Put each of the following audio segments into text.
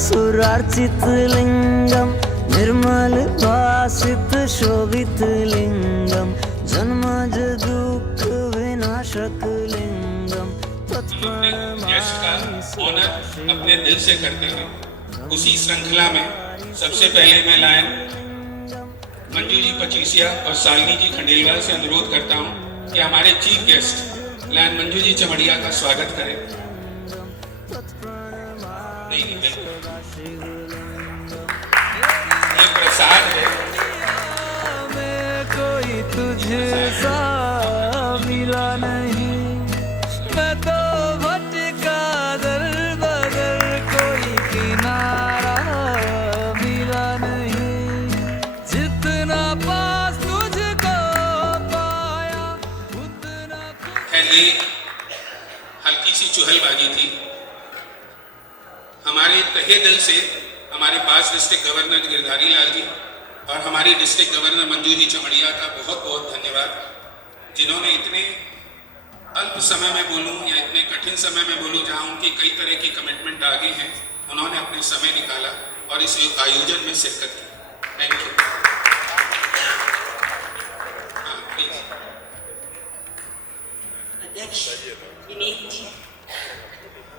सुरार्चित लिंगम निर्मल भासित शोभित लिंगम जन्मज दुख विनाशक लिंगम यश का ऑनर अपने दिल से करते हैं। उसी श्रृंखला में सबसे पहले मैं लायन मंजू जी पचीसिया और शालिनी जी खंडेलवाल से अनुरोध करता हूं कि हमारे chief guest lion Manju ji Chamaria का स्वागत करें। ये प्रसाद है। कोई तुझे सा मिला नहीं, मैं तो भटका दर बदर, कोई किनारा मिला नहीं, जितना पास तुझको पाया उतना। खैर ये हल्की सी चुहलबाजी थी। हमारे तहे दिल से हमारे पास डिस्ट्रिक्ट गवर्नर गिरधारी लाल जी और हमारी डिस्ट्रिक्ट गवर्नर मंजू जी चमड़िया का बहुत बहुत धन्यवाद, जिन्होंने इतने अल्प समय में बोलूं या इतने कठिन समय में बोलूं जहां उनकी कई तरह की कमिटमेंट आगे हैं, उन्होंने अपने समय निकाला और इस आयोजन में शिरकत की। Thank you. अध्यक्ष विनीत जी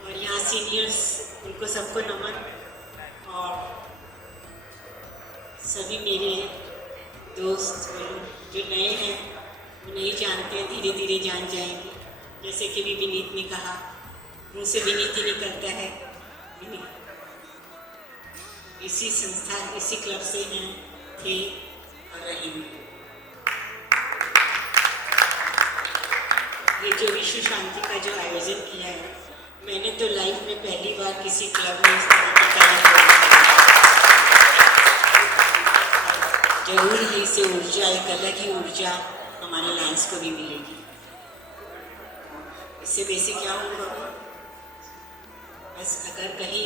और यहाँ सीनियर्स, उनको सबको नमन, और सभी मेरे दोस्त जो नए हैं वो नहीं जानते हैं, धीरे धीरे जान जाएंगे। जैसे कि भी विनीत ने कहा, मुँह से विनीत ही निकलता है। विनीत इसी संस्था, इसी क्लब से हैं, थे और रहेंगे। ये जो विश्व शांति का जो आयोजन किया है, मैंने तो लाइफ में पहली बार किसी क्लब में इस तरह की कार्यक्रम, जरूर ही इससे ऊर्जा, एक अलग ही ऊर्जा हमारे लायंस को भी मिलेगी। इससे बेसिक क्या होगा, बस अगर कहीं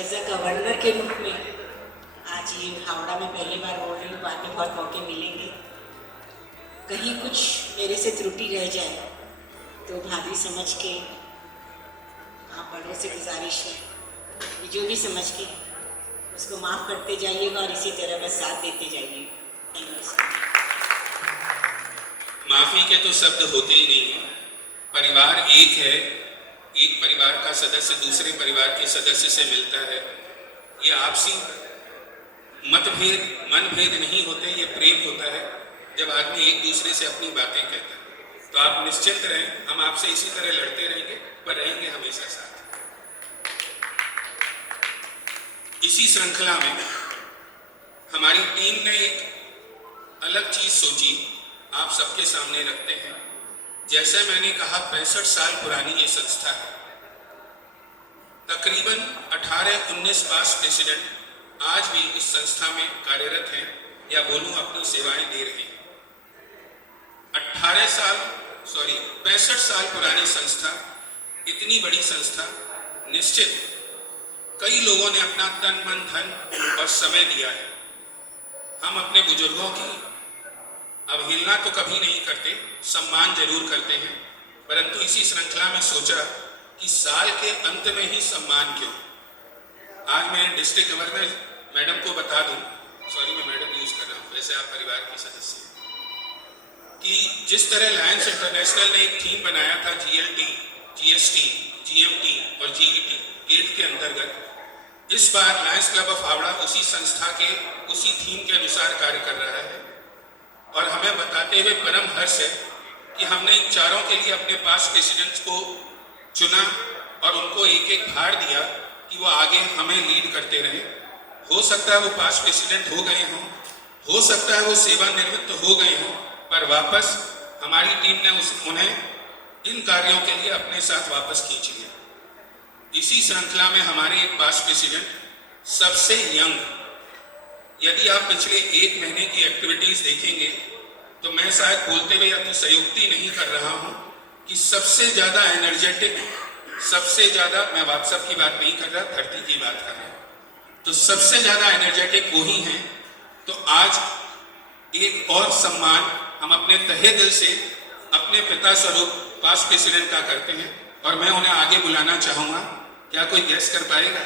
एज अ गवर्नर के रूप में आज ये हावड़ा में पहली बार बोल रही हूँ, बाद में बहुत मौके मिलेंगे, कहीं कुछ मेरे से त्रुटि रह जाए तो भाभी समझ के, आप बड़ों से गुजारिश है जो भी समझ के उसको माफ़ करते जाइएगा और इसी तरह बस साथ देते जाइए। माफी के तो शब्द होते ही नहीं है। परिवार एक है, एक परिवार का सदस्य दूसरे परिवार के सदस्य से मिलता है। ये आपसी मतभेद, मनभेद नहीं होते, ये प्रेम होता है जब आदमी एक दूसरे से अपनी बातें कहता है। तो आप निश्चिंत रहें, हम आपसे इसी तरह लड़ते रहेंगे, पर रहेंगे हमेशा साथ। इसी श्रृंखला में हमारी टीम ने एक अलग चीज सोची, आप सबके सामने रखते हैं। जैसे मैंने कहा, 65 साल पुरानी ये संस्था है। तकरीबन 18-19 पास प्रेसिडेंट आज भी इस संस्था में कार्यरत हैं या बोलूं अपनी सेवाएं दे रहे हैं। 65 साल पुरानी संस्था, इतनी बड़ी संस्था, निश्चित कई लोगों ने अपना तन मन धन और समय दिया है। हम अपने बुजुर्गों की अवहेलना तो कभी नहीं करते, सम्मान जरूर करते हैं, परंतु इसी श्रृंखला में सोचा कि साल के अंत में ही सम्मान क्यों। आज मैं डिस्ट्रिक्ट गवर्नर मैडम को बता दूं, सॉरी मैं मैडम यूज कर रहा हूं, वैसे आप परिवार के सदस्य, कि जिस तरह लायंस इंटरनेशनल ने एक थीम बनाया था GLT, GST, GMT और GET गेट के अंतर्गत, इस बार लायंस क्लब ऑफ हावड़ा उसी संस्था के उसी थीम के अनुसार कार्य कर रहा है। और हमें बताते हुए परम हर्ष है कि हमने इन चारों के लिए अपने पास्ट प्रेसिडेंट्स को चुना और उनको एक एक भार दिया कि वो आगे हमें लीड करते रहे। हो सकता है वो पास्ट प्रेसिडेंट हो गए हों, हो सकता है वो सेवानिवृत्त हो गए हों, पर वापस हमारी टीम ने उन्हें इन कार्यों के लिए अपने साथ वापस खींच लिया। इसी श्रृंखला में हमारे एक पास्ट प्रेसिडेंट सबसे यंग, यदि आप पिछले 1 महीने की एक्टिविटीज देखेंगे तो मैं शायद बोलते हुए अतिशयोक्ति नहीं कर रहा हूं कि सबसे ज्यादा एनर्जेटिक, सबसे ज्यादा, मैं व्हाट्सएप की बात नहीं कर रहा, धरती की बात कर रहा हूं, तो सबसे ज्यादा एनर्जेटिक वही हैं। तो आज एक और सम्मान हम अपने तहे दिल से अपने पिता स्वरूप पास्ट प्रेसिडेंट का करते हैं और मैं उन्हें आगे बुलाना चाहूंगा। क्या कोई गैस कर पाएगा?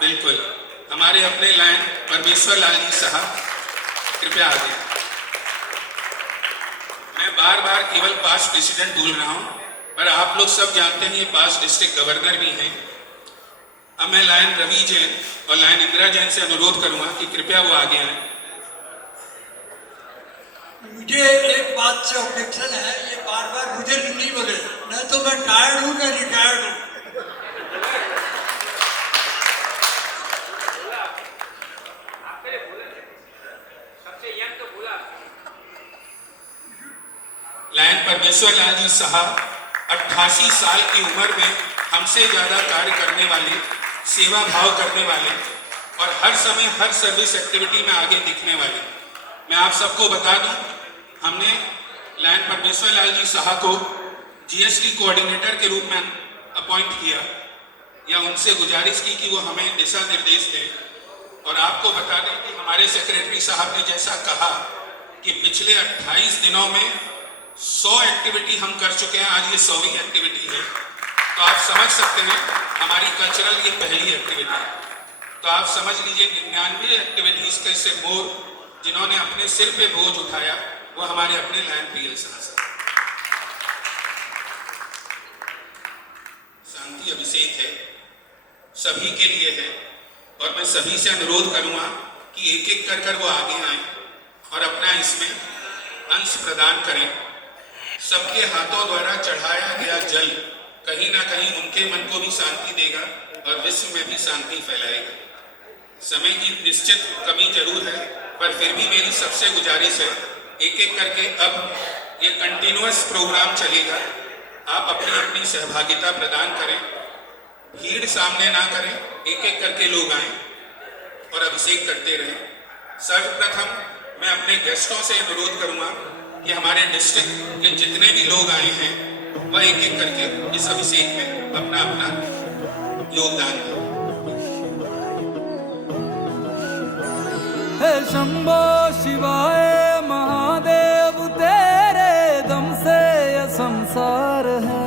बिल्कुल, हमारे अपने लायन परमेश्वर लाल जी साहब, कृपया आगे। मैं बार बार केवल पास्ट प्रेसिडेंट बोल रहा हूं, पर आप लोग सब जानते हैं ये पास्ट डिस्ट्रिक्ट गवर्नर भी हैं। अब मैं लायन रवि जैन और लायन इंदिरा जैन से अनुरोध करूंगा कि कृपया वो आगे आए। मुझे एक बात से ऑब्जेक्शन है, ये बार बार मुझे नहीं बोले, नहीं तो मैं टायर्ड हूँ, मैं रिटायर्ड हूँ। लायन परमेश्वर लाल जी साहब 88 साल की उम्र में हमसे ज्यादा कार्य करने वाले, सेवा भाव करने वाले और हर समय हर सर्विस एक्टिविटी में आगे दिखने वाले। मैं आप सबको बता दूं, हमने लायन परमेश्वर लाल जी साहब को GST कोऑर्डिनेटर के रूप में अपॉइंट किया या उनसे गुजारिश की कि वो हमें दिशा निर्देश दें। और आपको बता दें कि हमारे सेक्रेटरी साहब ने जैसा कहा कि पिछले 28 दिनों में 100 एक्टिविटी हम कर चुके हैं, आज ये 100वीं एक्टिविटी है। तो आप समझ सकते हैं हमारी कल्चरल ये पहली एक्टिविटी है। तो आप समझ लीजिए 99 एक्टिविटीज के से मोर जिन्होंने अपने सिर पे बोझ उठाया वो हमारे अपने लायन PL साहब। शांति अभिषेक है, सभी के लिए है और मैं सभी से अनुरोध करूंगा कि एक एक कर कर वो आगे आए और अपना इसमें अंश प्रदान करें। सबके हाथों द्वारा चढ़ाया गया जल कहीं ना कहीं उनके मन को भी शांति देगा और विश्व में भी शांति फैलाएगा। समय की निश्चित कमी जरूर है, पर फिर भी मेरी सबसे गुजारिश है, एक एक करके अब ये कंटिन्यूअस प्रोग्राम चलेगा। आप अपनी अपनी सहभागिता प्रदान करें, भीड़ सामने ना करें, एक एक करके लोग आए और अभिषेक करते रहें। सर्वप्रथम मैं अपने गेस्टों से अनुरोध करूंगा कि हमारे डिस्ट्रिक्ट के जितने भी लोग आए हैं वह एक एक करके इस अभिषेक में अपना अपना योगदान दें। हे शंभो शिवाय महादेव, तेरे दम से ये संसार है।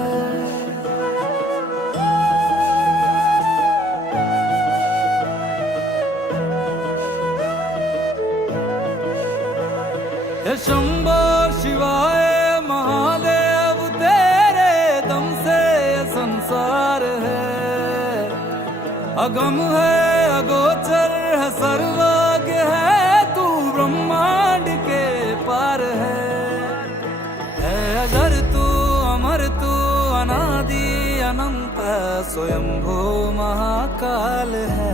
हे शंभो शिवाय महादेव, तेरे दम से ये संसार है। अगम है, अगोचर है, सर्वज्ञ है, तू ब्रह्मांड के पार है अगर तू अमर, तू अनादि अनंत, स्वयंभू महाकाल है।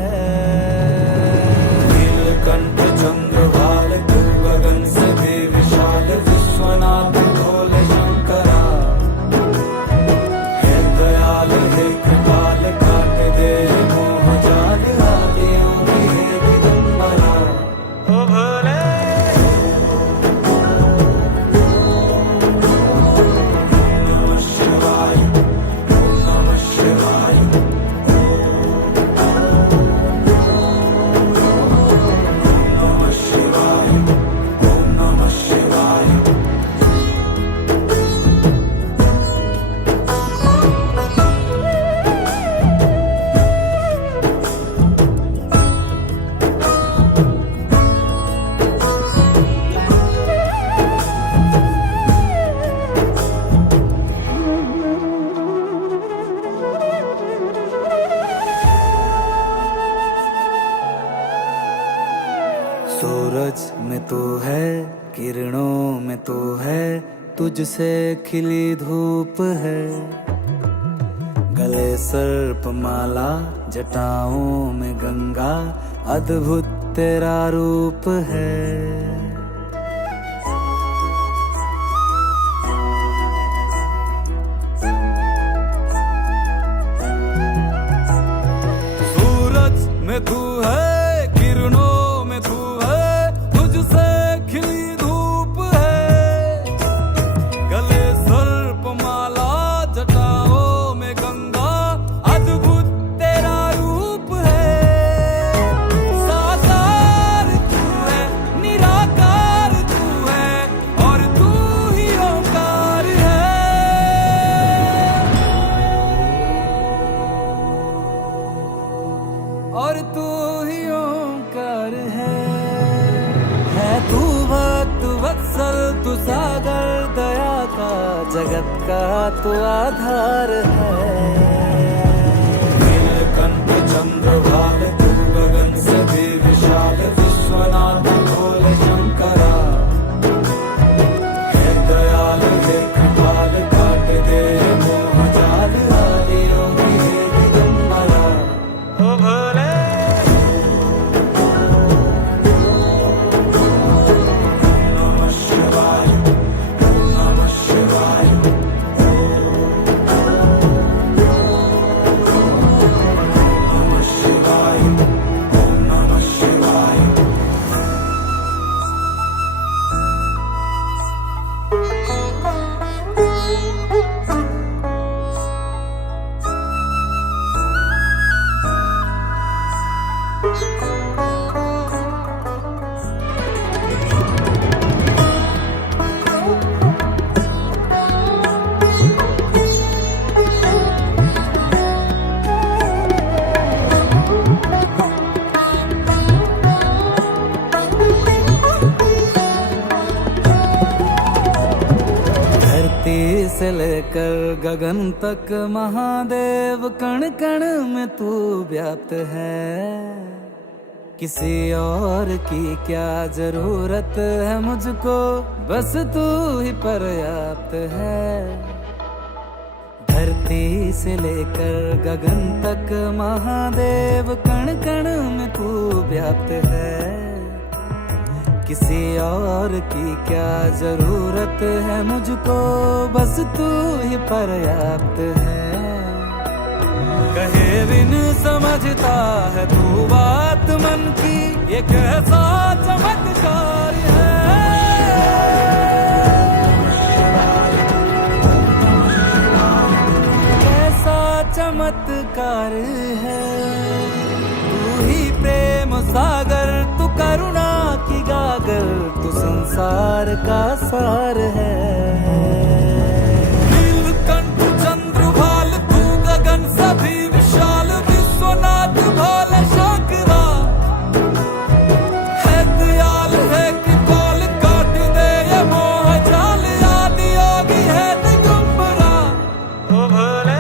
नीलकंठ चंद्रभाल, तू गगन से भी विशाल, विश्वनाथ भोले शंकरा। हे दयाल, हे कृपाल, काट दे मोह जाल, आदियों की हे दिगंबरा। ओ भोले नमः शिवाय, नमः शिवाय। सूरज में तू है, किरणों में तू है, तुझसे खिली धूप है। गले सर्प माला, जटाओं में गंगा, अद्भुत तेरा रूप है। सूरज में तू है, किरणों में तू है, तुझसे खिली धूप है। गले सर्प माला, जटाओं में गंगा, अद्भुत तेरा रूप है। साकार तू है, निराकार तू है, और तू ही ओंकार है। और तू ही ओंकार है तू भक्त वत्सल, तू सागर दया का, जगत का तू आधार है। नीलकंठ चंद्रभाल, तू गगन से भी विशाल, विश्वनाथ भोले शंकरा। है दयाल है कृपाल, काट दे मोह जाल, आदि योगी है दिगंबरा। ओ भोले नमः शिवाय, नमः शिवाय, नमः शिवाय, नमः शिवाय। धरती से लेकर गगन तक महादेव, कण कण में तू व्याप्त है। किसी और की क्या जरूरत है मुझको, बस तू ही पर्याप्त है। धरती से लेकर गगन तक महादेव, कण कण में तू व्याप्त है। किसी और की क्या जरूरत है मुझको, बस तू ही पर्याप्त है। कहे बिन समझता है तू बात मन की, ये कैसा चमत्कार है। कैसा चमत्कार है। तू ही प्रेम सागर, तू करुणा की गागर, तू संसार का सार है। नीलकंठ चंद्रभाल, तू गगन से भी विशाल, विश्वनाथ भोले शंकरा। है दयाल है कृपाल, काट दे ये मोह जाल, आदि योगी है दिगंबरा। ओ भोले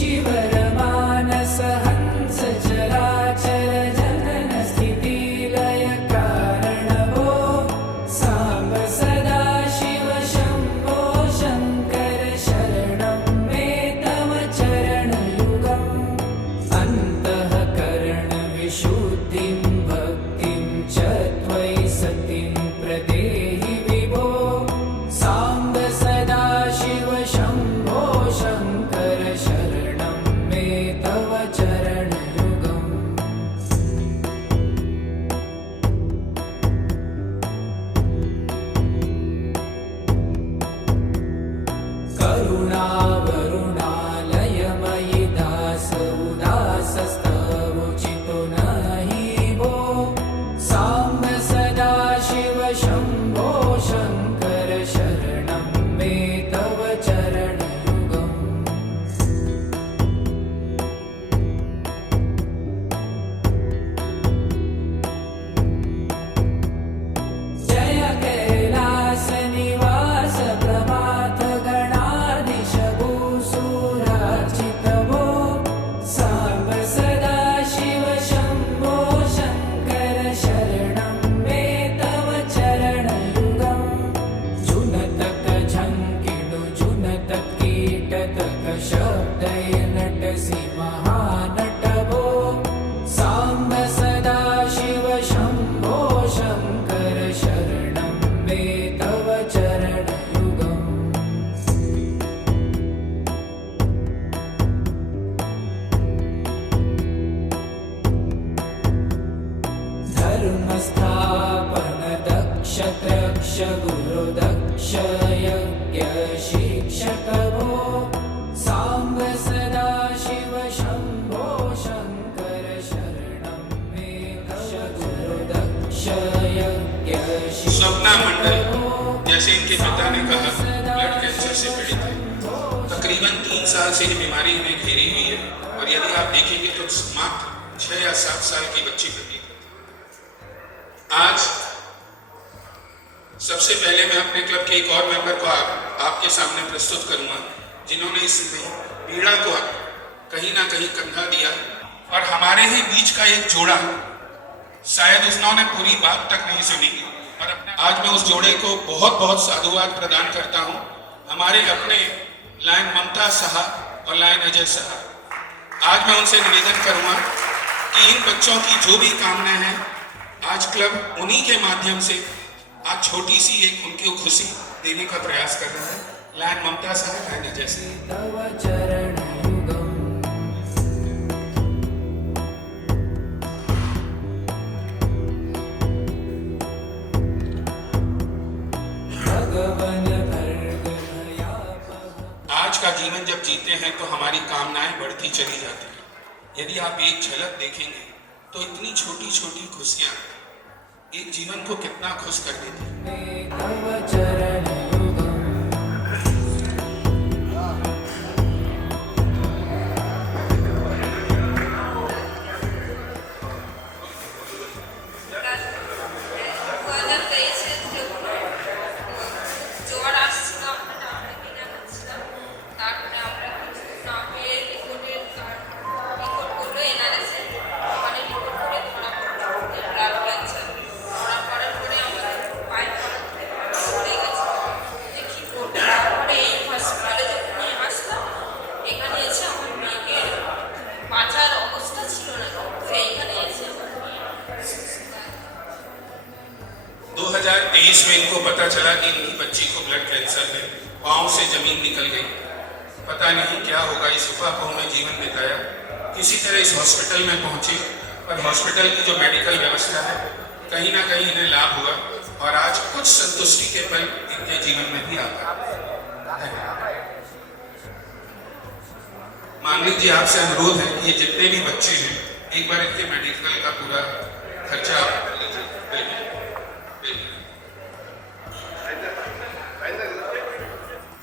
शिवरमानस हंस चराचर जनन स्थिति लय कारणभो सांब सदा शिव शंभो शंकर शरणं मे तव चरणयुगम् अन्तःकरण विशुद्धिं भक्तिं च त्वयि सतिं प्रदेहि विभो सांब सदा शिव शंभो शंकर शरणं मे तव चरणयुगम् करुणावरुणालयमयि दास उदासस्तवोचितो नहि भो सांब सदा शिव शंभो शंकर शरणं मे तव चरणयुगम् जय कैलास निवास प्रभात गणाधीश भूसुरार्चित भो सांब सदा शिव शंभो शंकर शरणं मे तव चरणयुगम् जुनतक झंकिणु जुनतक कीटतक शब्दय नटसि महानट भो सांब सदा शिव शंभो शंकर शरणं मे तव चरणयुगम् धर्मस्थापन दक्ष त्रक्ष गुरु दक्ष यज्ञ शिक्षक भो सांब सदा शिव शंभो शंकर शरणं मे तव गुरु दक्ष यज्ञ स्वप्ना मंडल, शिक्षक जैसे इनके पिता ने कहा, ब्लड कैंसर से पीड़ित है। तकरीबन 3 साल से ये बीमारी इन्हें घेरी हुई है और यदि आप देखेंगे तो मात्र 6 या 7 साल की बच्ची प्रतीत होती है। आज सबसे पहले मैं अपने क्लब के एक और मेंबर को आपके सामने प्रस्तुत करूंगा, जिन्होंने इस पीड़ा को कहीं ना कहीं कंधा दिया और हमारे ही बीच का एक जोड़ा, शायद उन्होंने पूरी बात तक नहीं सुनी और आज मैं उस जोड़े को बहुत बहुत साधुवाद प्रदान करता हूं। हमारे अपने लाइन ममता साहा और लाइन अजय साहा, आज मैं उनसे निवेदन करूंगा कि इन बच्चों की जो भी कामनाएं हैं, आज क्लब उन्हीं के माध्यम से आज छोटी सी एक उनकी खुशी देने का प्रयास कर रहा है। लाइन ममता साहा, लाइन अजय साहा। तव चरणयुगम् भगवन भर्गभयापः आज का जीवन जब जीते हैं तो हमारी कामनाएं बढ़ती चली जाती हैं। यदि आप एक झलक देखेंगे तो इतनी छोटी छोटी खुशियां एक जीवन को कितना खुश कर देती हैं। मे तव चरणयुगम् জ্বর আসছিল, আমরা টাউনে কিনে খাচ্ছিলাম। তারপরে আমরা কিছু না পেয়ে রিপোর্ট করলো এনআরএসে, ওখানে রিপোর্ট করে ধরা পড়লো ব্লাড ক্যান্সার। ধরা পড়ার পরে আমাদের পায়ের তলা থেকে পড়ে গেছে, যে কী করবো। তারপরে এই হসপিটালে যখন নিয়ে আসলাম, এখানে এসে আমার মেয়েকে বাঁচার অবস্থা ছিল না, তো এইখানে এসে আমার মেয়ে 2023 में इनको पता चला कि इनकी बच्ची को ब्लड कैंसर है। पाँव से जमीन निकल गई। पता नहीं क्या होगा। इस उपापोह में जीवन बिताया, किसी तरह इस हॉस्पिटल में पहुंचे और हॉस्पिटल की जो मेडिकल व्यवस्था है, कहीं ना कहीं इन्हें लाभ हुआ और आज कुछ संतुष्टि के पल इनके जीवन में भी आता है। मानवी जी, आपसे अनुरोध है कि ये जितने भी बच्चे हैं, एक बार इनके मेडिकल का पूरा खर्चा आप लीजिए।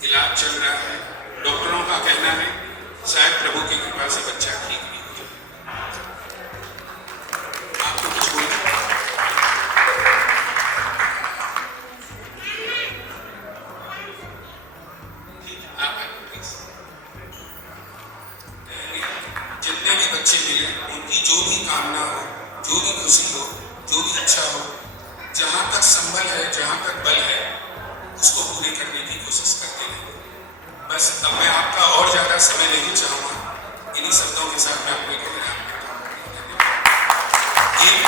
इलाज चल रहा है। डॉक्टरों का कहना है शायद प्रभु की कृपा से बच्चा ठीक भी हो जाए। आपको कुछ बोलना है? ठीक है, आप प्लीज। खुशी हो, जो भी इच्छा हो, जहाँ तक संबल है, जहाँ तक बल है, उसको पूरे करने की कोशिश करते रहें। बस अब मैं आपका और ज़्यादा समय नहीं चाहूँगा, इन्हीं शब्दों के साथ मैं अपने को विराम देता हूँ। एक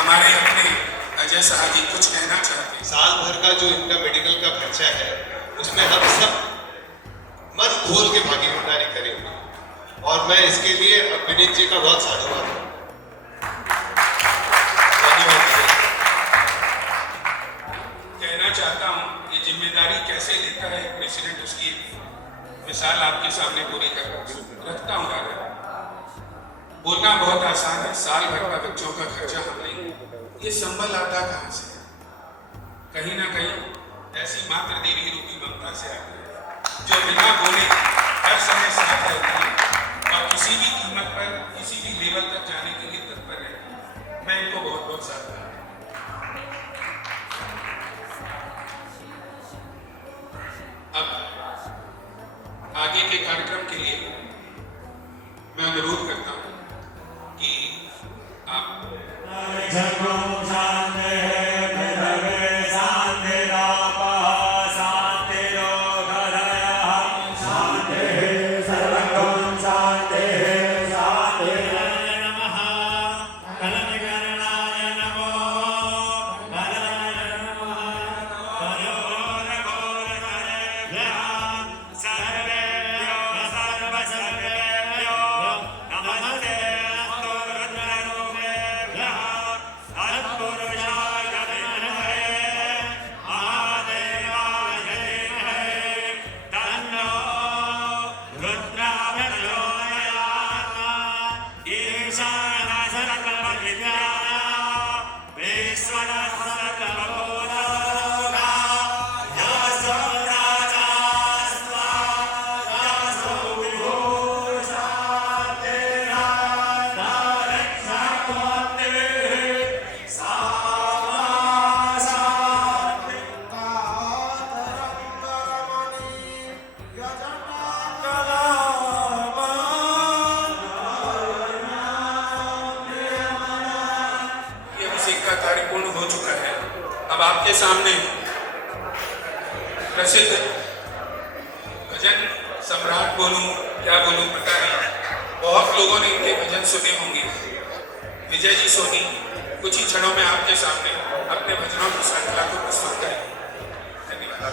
हमारे अपने अजय साहब जी कुछ कहना चाहते हैं। साल भर का जो इनका मेडिकल का खर्चा है, उसमें हम सब मन खोल के भागीदारी करेंगे और मैं इसके लिए विनीत जी का बहुत साधुवाद हूँ। कहना चाहता हूँ ये जिम्मेदारी कैसे लेता है प्रेसिडेंट, उसकी मिसाल आपके सामने पूरी कर रखता हूँ। बोलना बहुत आसान है, साल भर का बच्चों का खर्चा हम नहीं, ये संबल आता कहाँ से? कहीं ना कहीं ऐसी मात्र देवी रूपी ममता से आती है जो बिना बोले हर समय साथ रहती है और किसी भी कीमत पर किसी भी लेवल तक जाने के लिए तत्पर रहती है। मैं इनको बहुत बहुत साथ हूँ। अब आगे के कार्यक्रम के लिए मैं अनुरोध करता हूँ कि आप आपके सामने प्रसिद्ध भजन सम्राट बोलूं क्या बोलूं पता नहीं, बहुत लोगों ने इनके भजन सुने होंगे। विजय जी सोनी कुछ ही क्षणों में आपके सामने अपने भजनों की श्रृंखला को प्रस्तुत करेंगे। धन्यवाद।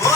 बोल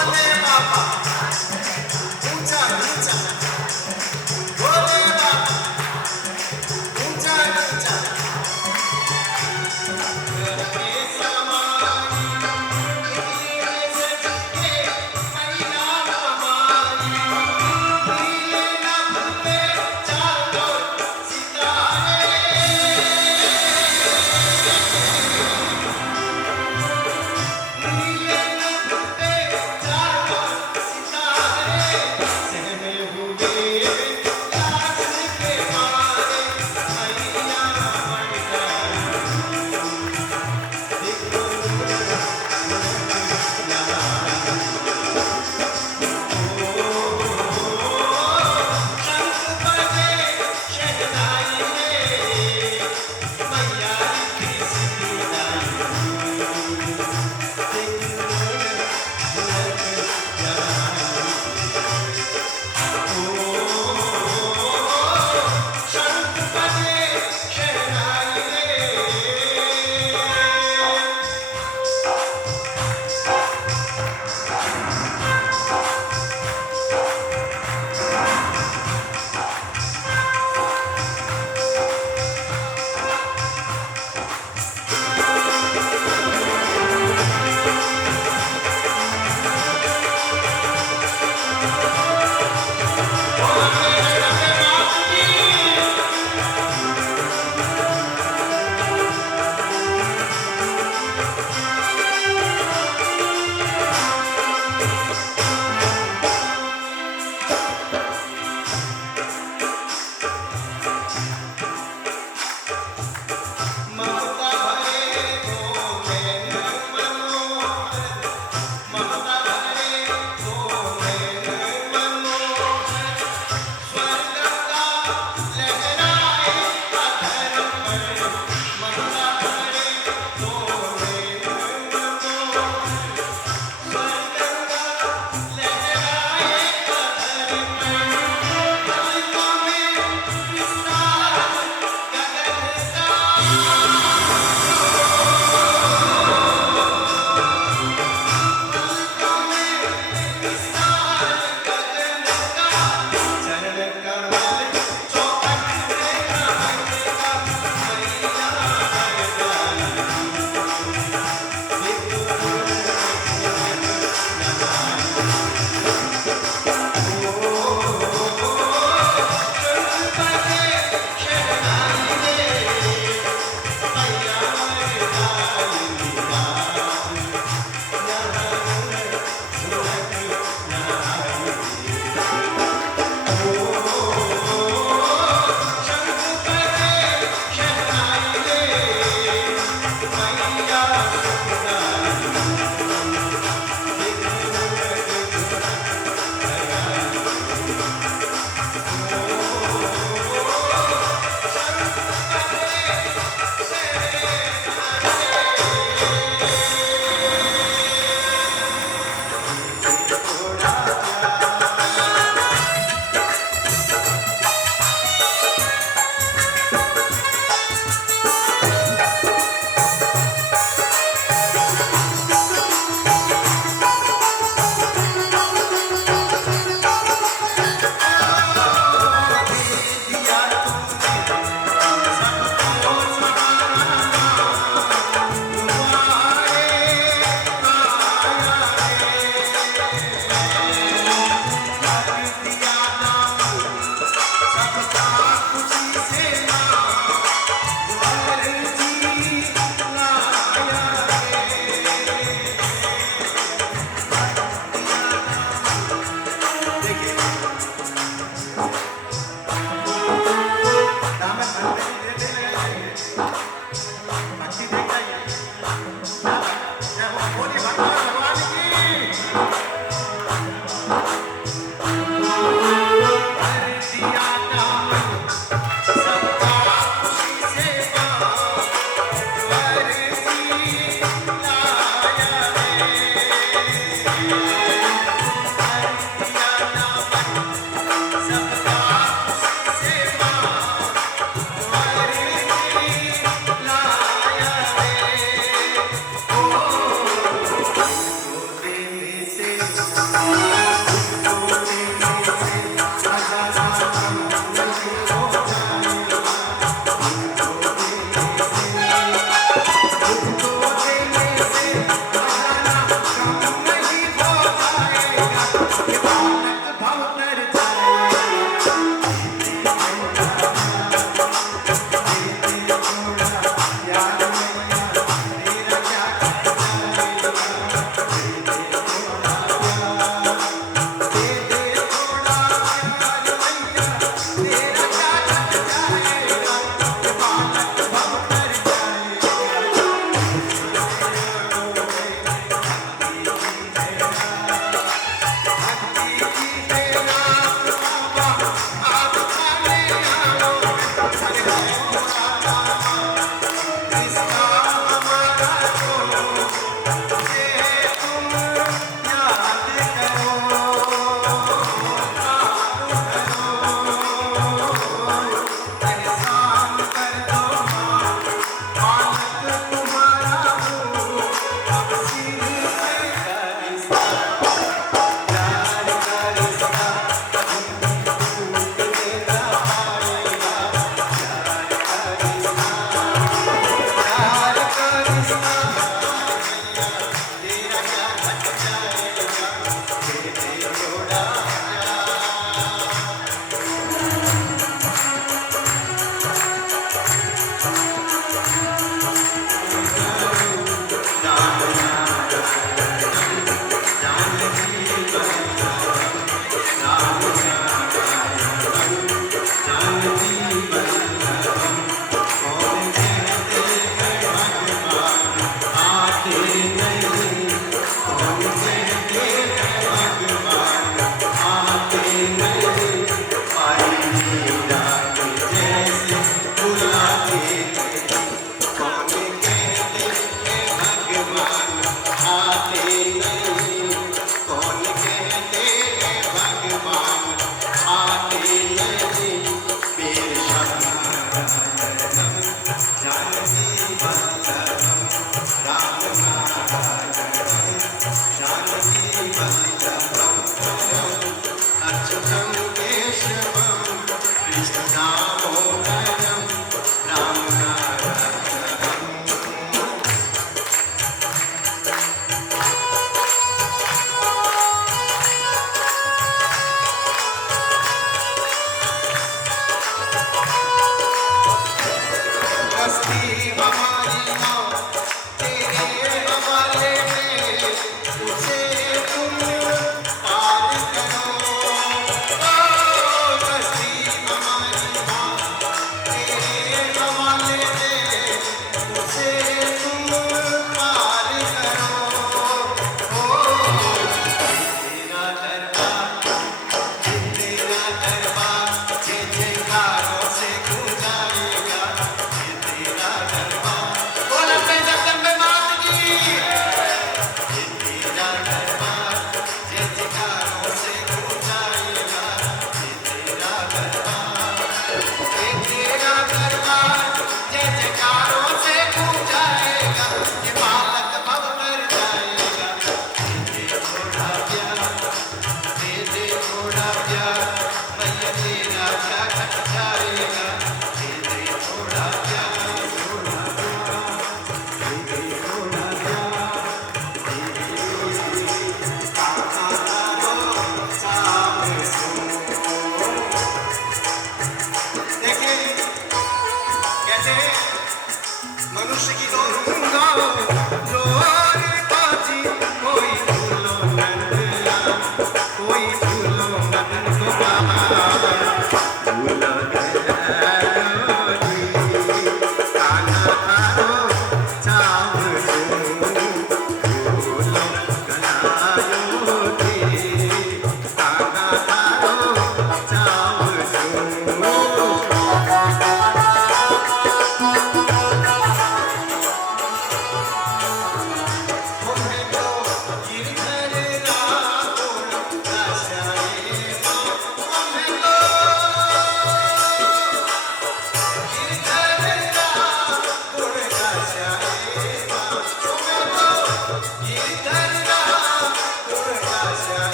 Hello.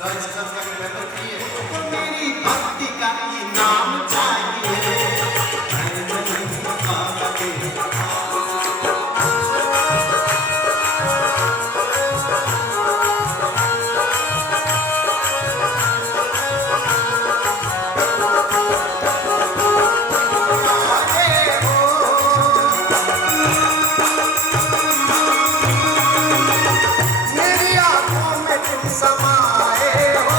रॉयल क्लब का मेंबर किए तो मेरी भक्ति का इनाम चाहिए बाबा के मेरी आंखों में तुम समाए हो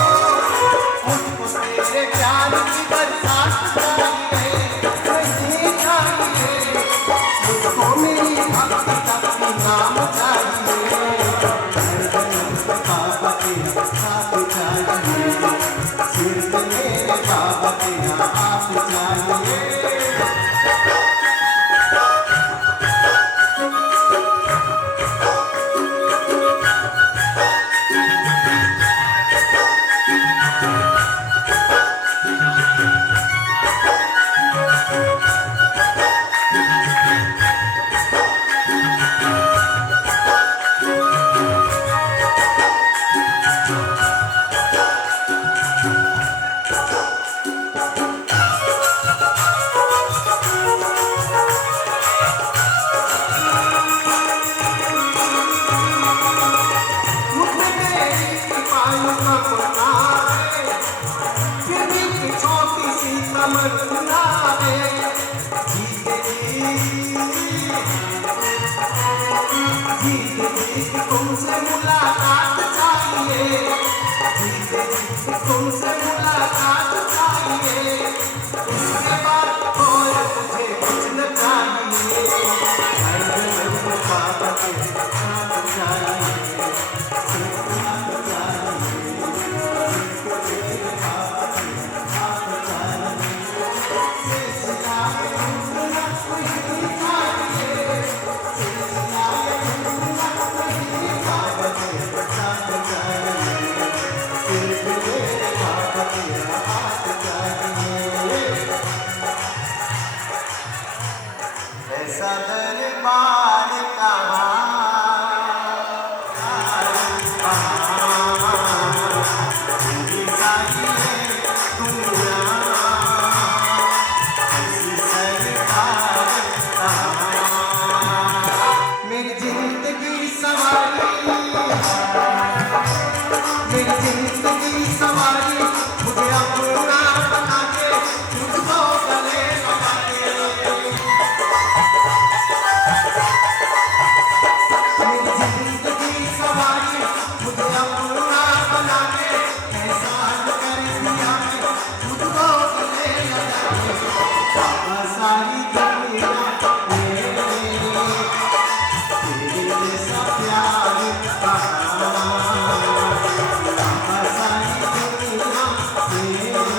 मुझको तेरे प्यार की बरसात चाहिए चाहिए मुझको मेरी भक्ति का इनाम चाहिए बाबा के साथ चाहिए सिर्फ मेरे बाबा के हाथ चाहिए मुझे मेरी सिपाही का पता है फिर भी कि छोटी सी कमर ना है जीते जी तुमसे मुलाकात चाहिए जीते जी तुमसे मुलाकात चाहिए उसके बाद और मुझे कुछ न चाहिए हर जन्म बाबा के साथ चाहिए ऐसा दरबार मेरी जिंदगी सवारी मेरी जिंदगी सवारी मुझे अपना बना के मुझको गले लगा के मेरी जिंदगी सवारी मुझे अपना बना के एहसान कर दिया मैं मुझको गले लगा के बाबा सारी दुनिया तेरे जैसा प्यार बाबा सारी दुनिया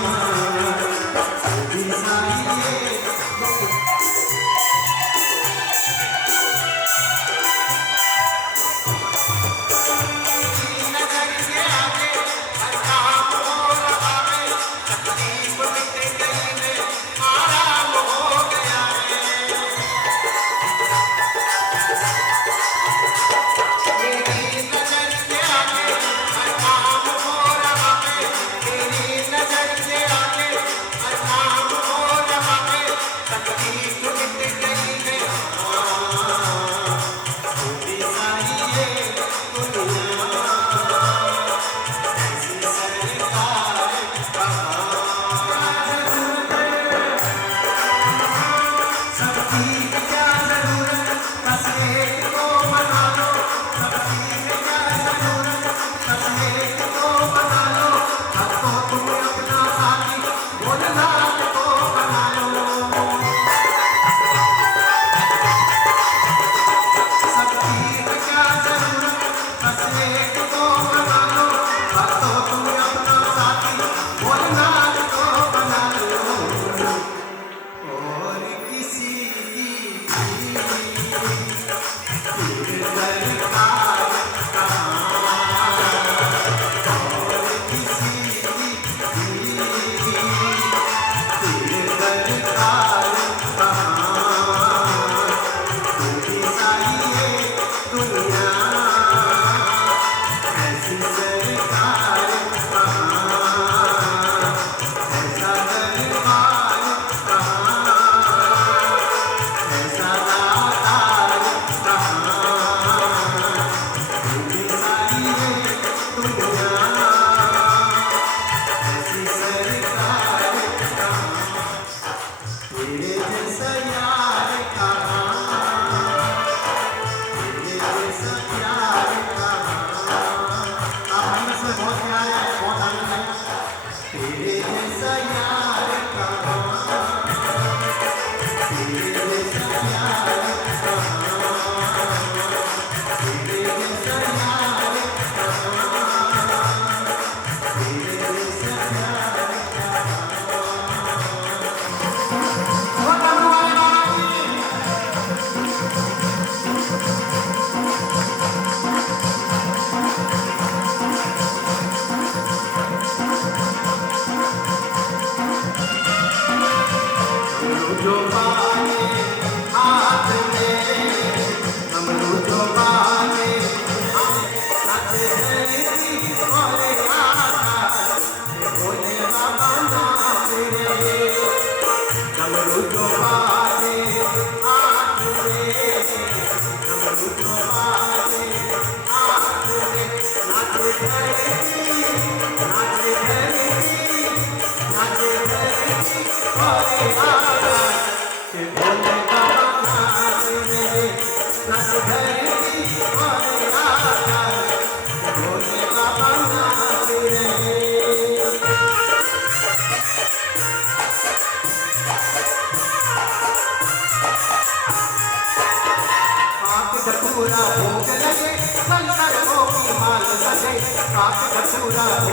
राधे